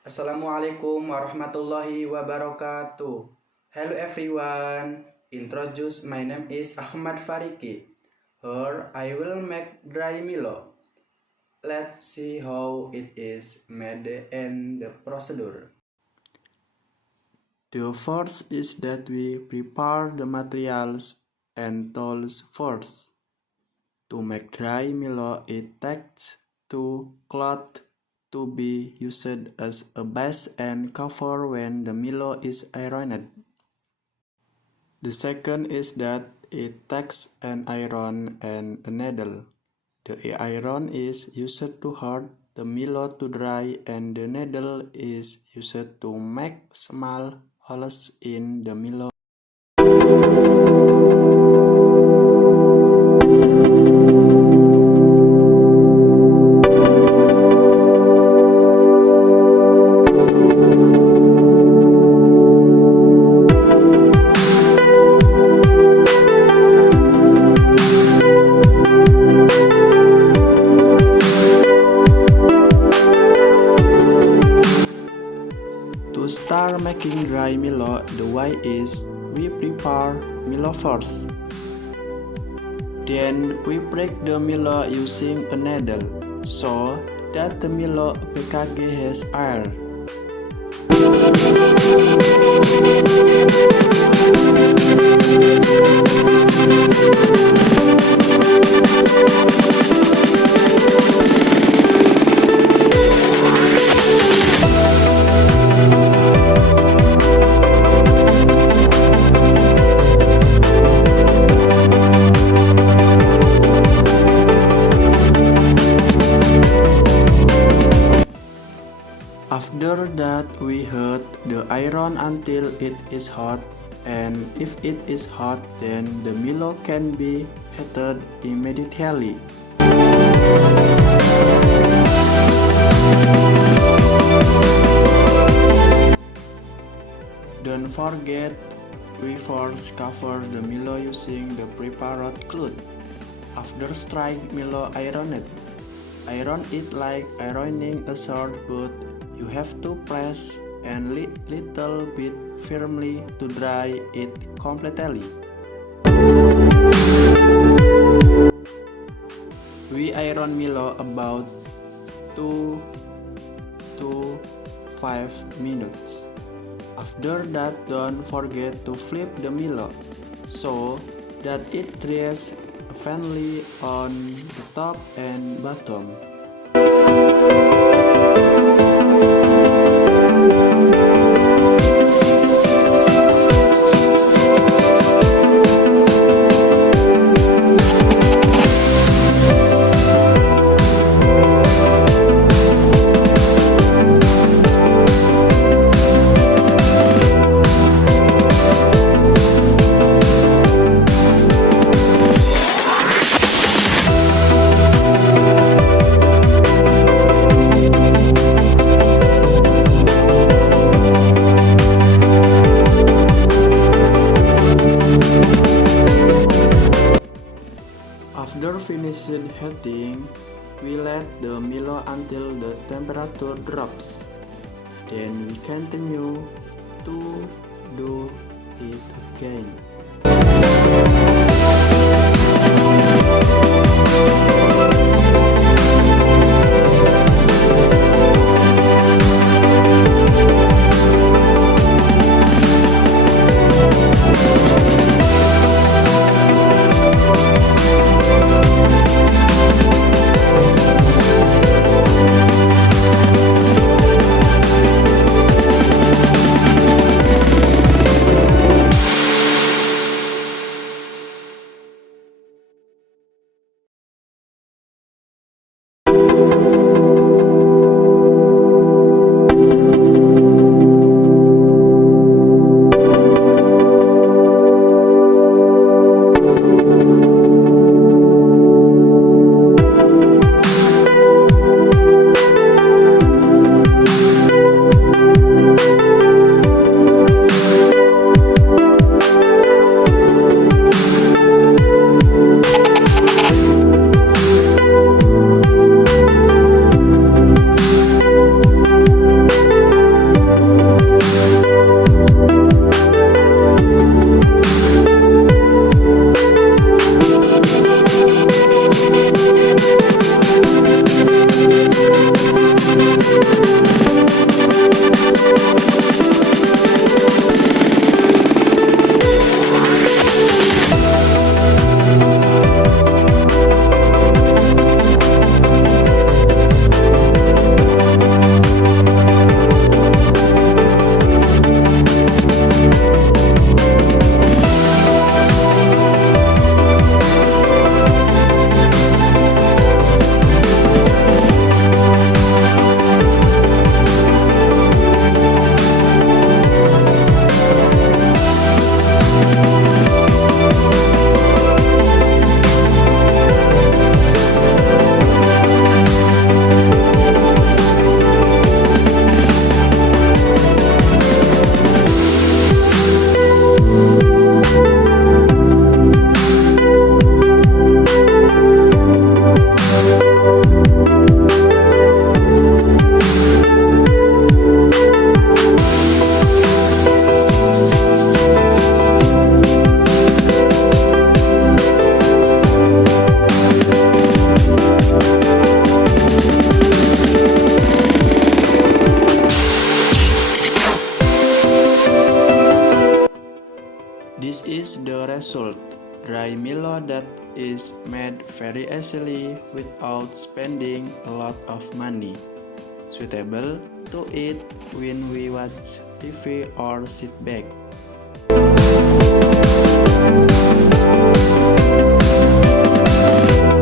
Assalamualaikum warahmatullahi wabarakatuh. Hello everyone. Introduce my name is Ahmad Fariki. Here I will make dry Millo. Let's see how it is made and the procedure. The first is that we prepare the materials and tools first. To make dry Millo, it takes two cloths to be used as a base and cover when the Millo is ironed. The second is that it takes an iron and a needle. The iron is used to hold the Millo to dry and the needle is used to make small holes in the Millo. To start making dry Millo, the way is we prepare Millo first. Then we break the Millo using a needle, so that the Millo PKG has air. After that, we heat the iron until it is hot, and if it is hot, then the Millo can be heated immediately. Don't forget, we first cover the Millo using the prepared cloth. After strike Millo ironed. Iron it like ironing a shirt, but you have to press and little bit firmly to dry it completely. We iron Millo about 2 to 5 minutes. After that, don't forget to flip the Millo so that it dries evenly on the top and bottom. After finishing heating, we let the Millo until the temperature drops. Then we continue to do it again. dry Millo that is made very easily without spending a lot of money. Suitable to eat when we watch TV or sit back.